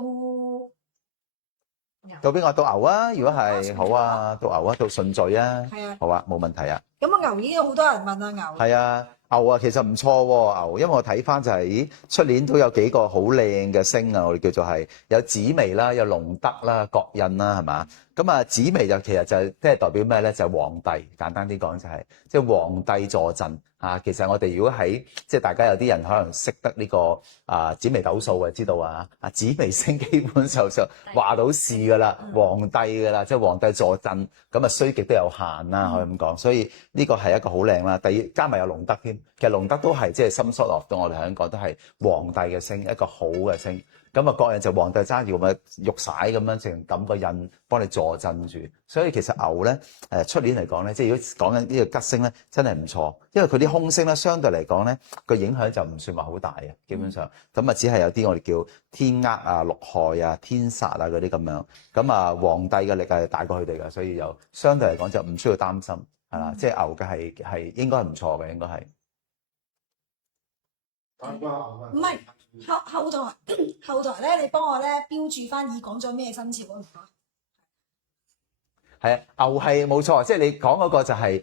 都到邊個？到牛啊！如果係好啊，到牛啊，到順序啊，係啊，好啊，冇問題啊。咁個牛已經有好多人問啦，牛係啊，牛啊，其實唔錯喎，牛，因為我睇翻就係、咦，出年都有幾個好靚嘅星啊，我哋叫做係有紫微啦，有龍德啦，國印啦，係嘛？咁啊，紫微就其實就即係代表咩咧？就係皇帝，簡單啲講就係即係皇帝坐鎮啊。其實我哋如果喺即係大家有啲人可能識得呢個紫微斗數啊，知道啊，紫微星基本上就話到事㗎啦，皇帝㗎啦，即係皇帝坐鎮，咁啊衰極都有限啦，可以咁講。所以呢個係一個好靚啦。第二加埋有龍德添，其實龍德都係即係深疏落到我哋香港都係皇帝嘅星，一個好嘅星。咁啊，各人就皇帝揸住咁嘅玉璽咁樣，淨揼個印幫你坐鎮住。所以其實牛咧，出年嚟講咧，即係如果講緊呢個吉星咧，真係唔錯。因為佢啲空星咧，相對嚟講咧，個影響就唔算話好大嘅，基本上。咁啊，只係有啲我哋叫天厄啊、六害啊、天煞啊嗰啲咁樣。咁啊，皇帝嘅力係大過佢哋嘅，所以就相對嚟講就唔需要擔心，係啦。即係牛嘅係應該係唔錯嘅，應該係。唔係後台咧，你幫我咧標注翻已講咗咩生肖啊？唔該。係啊，牛係冇錯，即係你講嗰個就係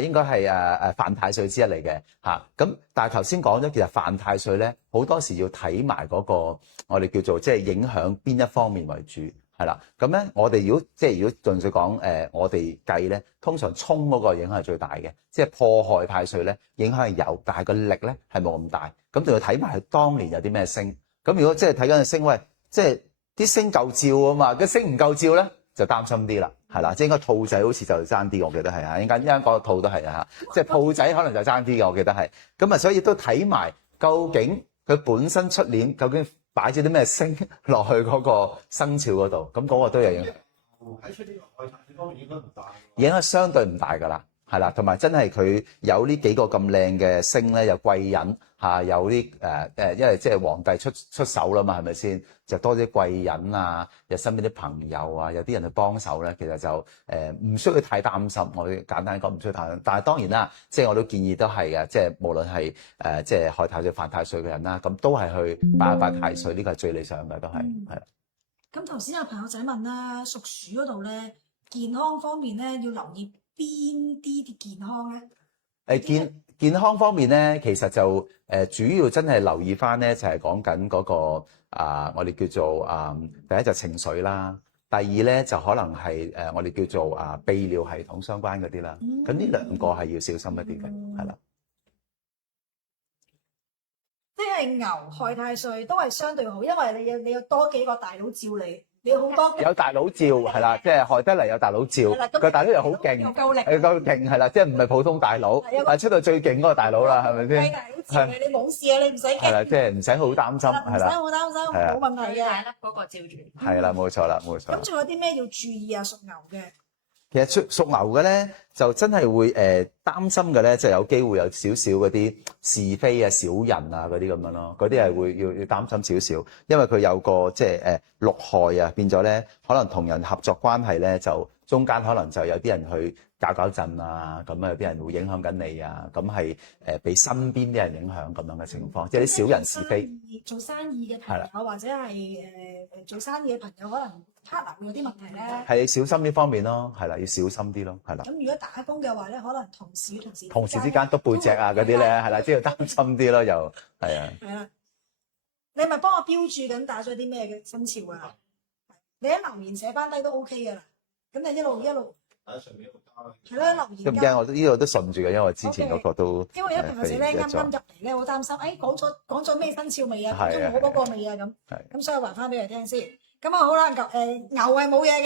應該係犯太歲之一嚟嘅嚇。咁但係頭先講咗，其實犯太歲咧好多時要睇埋嗰個我哋叫做即係影響邊一方面為主係啦。咁咧我哋如果盡粹講我哋計咧，通常沖嗰個影響係最大嘅，即係破害太歲咧影響係有，但係個力咧係冇咁大。咁就要睇埋佢當年有啲咩星。咁如果即係睇緊個星，喂，即係啲星夠照啊嘛，個星唔夠照咧，就擔心啲啦，係啦，即係應該兔仔好似就爭啲，我記得係啊，一陣講個兔都係啊，即係兔仔可能就爭啲嘅，我記得係。咁啊，所以都睇埋究竟佢本身出年究竟擺咗啲咩星落去嗰個生肖嗰度，咁嗰個都有影響。喺出年害太歲方面應該唔大，影響相對唔大㗎啦。係啦，同埋真係佢有呢幾個咁靚嘅星咧，有貴人嚇，有啲因為即係皇帝出手啦嘛，係咪先？就多啲貴人啊，有身邊啲朋友啊，有啲人去幫手咧，其實就唔需要太擔心。我哋簡單講唔需要太擔心，但係當然啦，即係我都建議都係嘅，即係無論係即係害太歲、犯太歲嘅人啦，咁都係去拜一拜太歲，呢個係最理想嘅，都係係啦。咁頭先有朋友仔問啦，屬鼠嗰度咧，健康方面咧要留意邊啲健康咧？健康方面咧，其實就主要真係留意翻咧，就係講緊嗰個我哋叫做第一就情緒啦，第二咧就可能係我哋叫做泌尿系統相關嗰啲啦。咁呢兩個係要小心一啲嘅，係啦。即係牛害太歲都係相對好，因為你有多幾個大佬照你。你好多有大佬照係啦，即係害得嚟有大佬照，個大佬又好勁，又夠力，夠勁係啦，即係唔係普通大佬，出到最勁嗰個大佬啦，係咪先？大佬照你，你冇事啊，你唔使驚。係啦，即係唔使好擔心，係啦，唔使好擔心，冇問題嘅。大粒嗰個照住。係啦，冇錯啦，冇錯。咁仲有啲咩要注意啊？屬牛嘅。其實屬牛嘅咧，就真係會擔心嘅咧，就有機會有少少嗰啲是非啊、小人啊嗰啲咁樣咯，嗰啲係會要擔心少少，因為佢有個即係六害啊，變咗咧，可能同人合作關係咧，就中間可能就有啲人去搞震啊，咁啊有啲人會影響緊你啊，咁係俾身邊啲人影響咁樣嘅情況，即係啲小人是非。做生意嘅朋友或者係做生意嘅朋友，可能 partner 會有啲問題咧。係小心呢方面咯，係啦，要小心啲咯，係啦。咁如果打工嘅話咧，可能同事之間督背脊啊嗰啲咧，係啦，即係要擔心啲咯，又係啊。係啦，你咪幫我標注緊打咗啲咩嘅生肖啊？你喺留言寫翻低都 OK 嘅啦。咁你一路喺上面一路加。係咯，留言。都唔驚，我呢度都順住嘅，因為我之前嗰個都。因為有朋友仔咧啱啱入嚟咧，好擔心，講咗咩生肖未啊？講咗我嗰個未啊？咁所以話翻俾佢聽先。咁啊好啦，牛係冇嘢嘅。